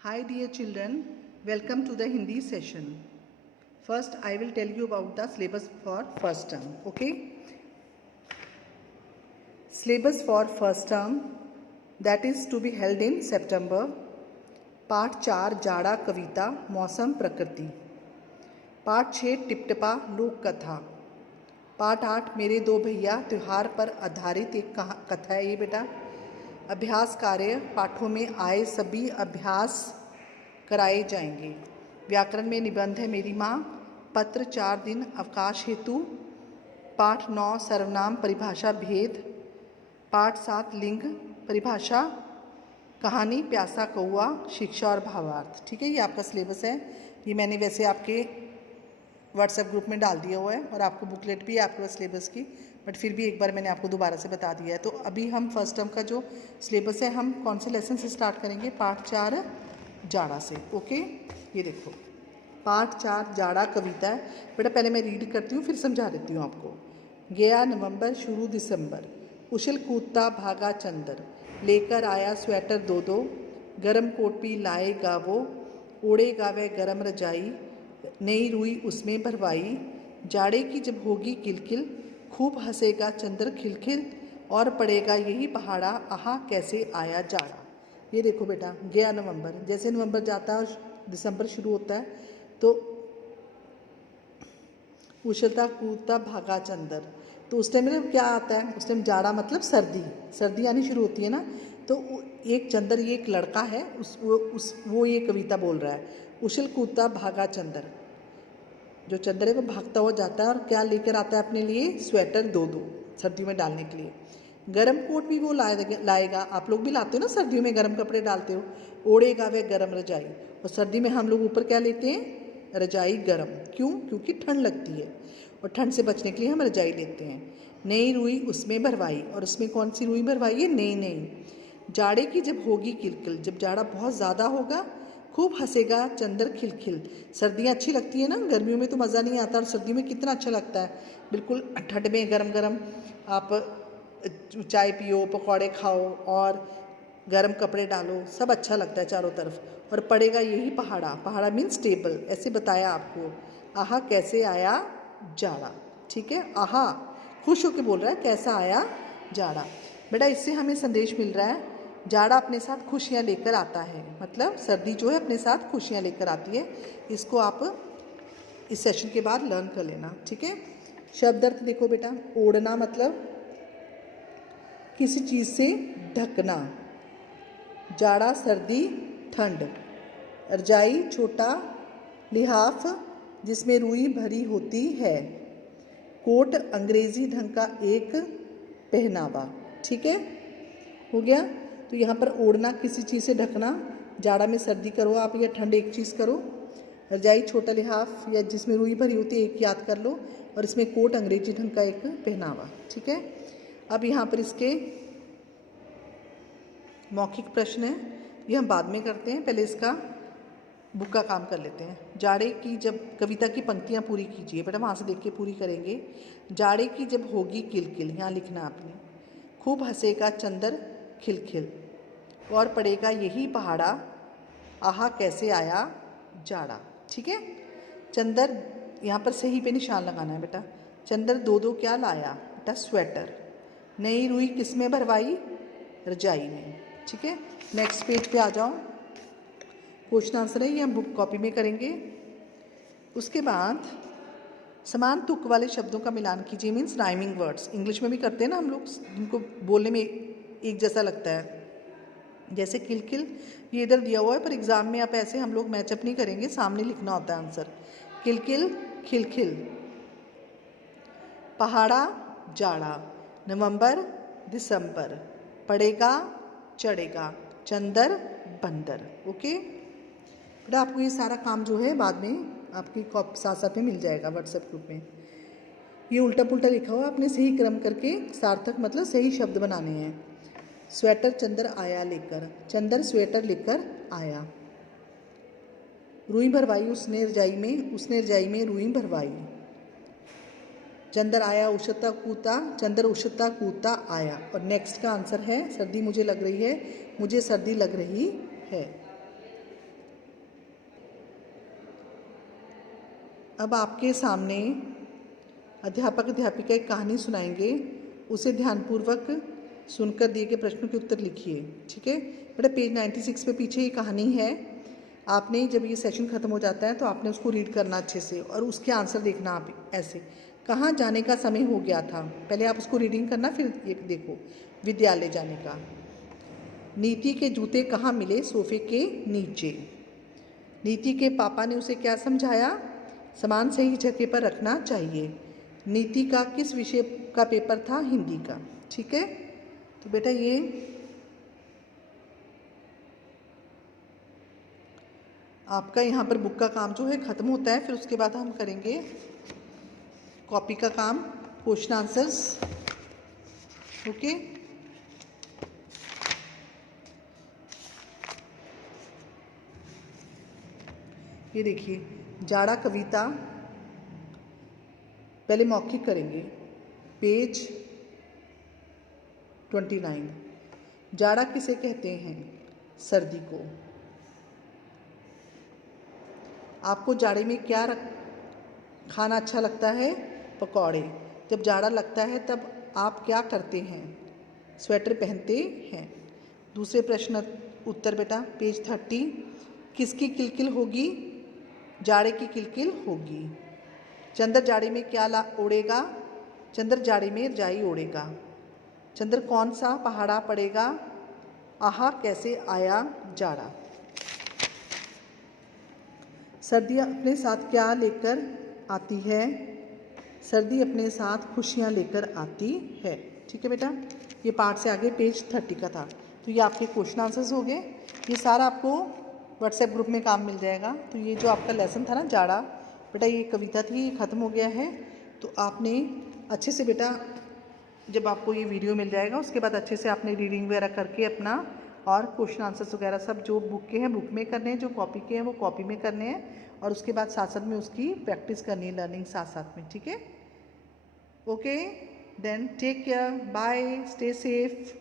Hi dear children, welcome to the Hindi session. First I will tell you about the syllabus for first term. Okay? Syllabus for first term that is to be held in September. पाठ 4 जाड़ा कविता मौसम प्रकृति। पाठ 6 टिपटिपा लोक कथा। पाठ 8 मेरे दो भैया त्योहार पर आधारित एक कथा है ये बेटा। अभ्यास कार्य पाठों में आए सभी अभ्यास कराए जाएंगे। व्याकरण में निबंध है मेरी माँ। पत्र 4 दिन अवकाश हेतु। पाठ 9 सर्वनाम परिभाषा भेद। पाठ 7 लिंग परिभाषा। कहानी प्यासा कौआ शिक्षा और भावार्थ। ठीक है, ये आपका सिलेबस है। ये मैंने वैसे आपके व्हाट्सएप ग्रुप में डाल दिया हुआ है और आपको बुकलेट भी है आपके पास सिलेबस की, बट फिर भी एक बार मैंने आपको दोबारा से बता दिया है। तो अभी हम फर्स्ट टर्म का जो सिलेबस है हम कौन से लेसन से स्टार्ट करेंगे? पाठ 4 जाड़ा से। ओके, ये देखो पाठ 4 जाड़ा कविता है बेटा। पहले मैं रीड करती हूँ फिर समझा देती हूँ आपको। गया नवंबर शुरू दिसंबर, उछल कूदता भागा चंदर, लेकर आया स्वेटर दो दो, गरम कोट भी लाए गावो, ओढ़े गावे गरम रजाई, नई रुई उसमें भरवाई, जाड़े की जब होगी किलकिल, खूब हंसेगा चंद्र खिलखिल, और पड़ेगा यही पहाड़ा, आहा कैसे आया जाड़ा। ये देखो बेटा, गया नवंबर, जैसे नवंबर जाता है और दिसंबर शुरू होता है तो उछलता कूदता भागा चंदर, तो उस टाइम में क्या आता है? उस टाइम जाड़ा मतलब सर्दी, सर्दी आनी शुरू होती है ना। तो एक चंदर, ये एक लड़का है, वो ये कविता बोल रहा है। उछल कूदता भागा चंदर, जो चंदर है वो भागता हुआ जाता है और क्या लेकर आता है अपने लिए? स्वेटर दो दो, सर्दियों में डालने के लिए। गरम कोट भी वो लाएगा। आप लोग भी लाते हो ना, सर्दियों में गर्म कपड़े डालते हो। ओढ़ेगा वे गरम रजाई, और सर्दी में हम लोग ऊपर क्या लेते हैं? रजाई गरम। क्यों? क्योंकि ठंड लगती है और ठंड से बचने के लिए हम रजाई लेते हैं। नई रुई उसमें भरवाई, और उसमें कौन सी रुई भरवाई है? नई नई। जाड़े की जब होगी किलकिल, जब जाड़ा बहुत ज़्यादा होगा, खूब हंसेगा चंद्र खिलखिल। सर्दियाँ अच्छी लगती है ना, गर्मियों में तो मज़ा नहीं आता, और सर्दियों में कितना अच्छा लगता है। बिल्कुल ठंड में गरम गरम आप चाय पियो, पकौड़े खाओ और गरम कपड़े डालो, सब अच्छा लगता है चारों तरफ। और पड़ेगा यही पहाड़ा, पहाड़ा मीन्स टेबल, ऐसे बताया आपको। आहा कैसे आया जाड़ा। ठीक है, आहा खुश होकर बोल रहा है कैसा आया जाड़ा। बेटा इससे हमें संदेश मिल रहा है, जाड़ा अपने साथ खुशियाँ लेकर आता है, मतलब सर्दी जो है अपने साथ खुशियाँ लेकर आती है। इसको आप इस सेशन के बाद लर्न कर लेना। ठीक है, शब्द अर्थ देखो बेटा। ओढ़ना मतलब किसी चीज़ से ढकना, जाड़ा सर्दी ठंड। रजाई छोटा लिहाफ जिसमें रुई भरी होती है। कोट अंग्रेजी ढंग का एक पहनावा। ठीक है, हो गया। तो यहाँ पर ओढ़ना किसी चीज़ से ढकना, जाड़ा में सर्दी करो आप या ठंड एक चीज़ करो। रजाई छोटा लिहाफ या जिसमें रुई भरी होती है एक याद कर लो, और इसमें कोट अंग्रेजी ढंग का एक पहनावा। ठीक है, अब यहाँ पर इसके मौखिक प्रश्न है, ये हम बाद में करते हैं, पहले इसका बुक का काम कर लेते हैं। जाड़े की जब, कविता की पंक्तियाँ पूरी कीजिए बेटा, वहाँ से देख के पूरी करेंगे। जाड़े की जब होगी किलकिल, यहाँ लिखना आपने। खूब हंसेगा चंदर खिलखिल, और पड़ेगा यही पहाड़ा, आहा कैसे आया जाड़ा। ठीक है, चंदर यहाँ पर सही पे निशान लगाना है बेटा। चंदर दो दो क्या लाया बेटा? स्वेटर। नई रुई किस में भरवाई? रजाई में। ठीक है, नेक्स्ट पेज पे आ जाओ। क्वेश्चन आंसर है, ये हम बुक कॉपी में करेंगे। उसके बाद समान तुक वाले शब्दों का मिलान कीजिए, मीन्स राइमिंग वर्ड्स। इंग्लिश में भी करते हैं ना हम लोग, जिनको बोलने में एक जैसा लगता है। जैसे किलकिल, ये इधर दिया हुआ है पर एग्जाम में आप ऐसे हम लोग मैचअप नहीं करेंगे, सामने लिखना होता है आंसर। किलकिल खिलखिल, पहाड़ा जाड़ा, नवंबर दिसंबर, पड़ेगा चढ़ेगा, चंदर बंदर। ओके बेटा, आपको ये सारा काम जो है बाद में आपकी साथ साथ में मिल जाएगा व्हाट्सएप ग्रुप में। ये उल्टा पुल्टा लिखा हुआ, आपने सही क्रम करके सार्थक मतलब सही शब्द बनाने हैं। स्वेटर चंदर आया लेकर, चंदर स्वेटर लेकर आया। रुई भरवाई उसने रजाई में, उसने रजाई में रुई भरवाई। चंदर आया उछलता कूदता, चंदर उछलता कूदता आया। और नेक्स्ट का आंसर है, सर्दी मुझे लग रही है, मुझे सर्दी लग रही है। अब आपके सामने अध्यापक अध्यापिका एक कहानी सुनाएंगे, उसे ध्यानपूर्वक सुनकर दिए गए प्रश्नों के उत्तर लिखिए। ठीक है बेटा, पेज 96 पे पीछे ये कहानी है। आपने जब ये सेशन ख़त्म हो जाता है तो आपने उसको रीड करना अच्छे से और उसके आंसर देखना। आप ऐसे, कहाँ जाने का समय हो गया था, पहले आप उसको रीडिंग करना, फिर ये देखो विद्यालय जाने का। नीति के जूते कहाँ मिले, सोफे के नीचे। नीति के पापा ने उसे क्या समझाया, सामान सही जगह पर रखना चाहिए। नीति का किस विषय का पेपर था, हिंदी का। ठीक है, तो बेटा ये आपका यहाँ पर बुक का काम जो है ख़त्म होता है। फिर उसके बाद हम करेंगे कॉपी का काम, क्वेश्चन आंसर्स। ओके, ये देखिए जाड़ा कविता, पहले मौखिक करेंगे, पेज 29। जाड़ा किसे कहते हैं, सर्दी को। आपको जाड़े में क्या खाना अच्छा लगता है, पकौड़े। जब जाड़ा लगता है तब आप क्या करते हैं, स्वेटर पहनते हैं। दूसरे प्रश्न उत्तर बेटा, पेज 30। किसकी किलकिल होगी, जाड़े की किलकिल होगी। चंद्र जाड़े में क्या ओढ़ेगा, चंद्र जाड़े में रजाई ओढ़ेगा। चंद्र कौन सा पहाड़ा पड़ेगा, आहा कैसे आया जाड़ा। सर्दी अपने साथ क्या लेकर आती है, सर्दी अपने साथ खुशियाँ लेकर आती है। ठीक है बेटा, ये पार्ट से आगे पेज 30 का था। तो ये आपके क्वेश्चन आंसर्स हो गए। ये सारा आपको व्हाट्सएप ग्रुप में काम मिल जाएगा। तो ये जो आपका लेसन था ना जाड़ा, बेटा ये कविता थी, ये ख़त्म हो गया है। तो आपने अच्छे से बेटा, जब आपको ये वीडियो मिल जाएगा उसके बाद अच्छे से आपने रीडिंग वगैरह करके अपना, और क्वेश्चन आंसर्स वगैरह सब जो बुक के हैं बुक में करने हैं, जो कॉपी के हैं वो कॉपी में करने हैं, और उसके बाद साथ साथ में उसकी प्रैक्टिस करनी है, लर्निंग साथ साथ में। ठीक है, okay then, take care, bye, stay safe.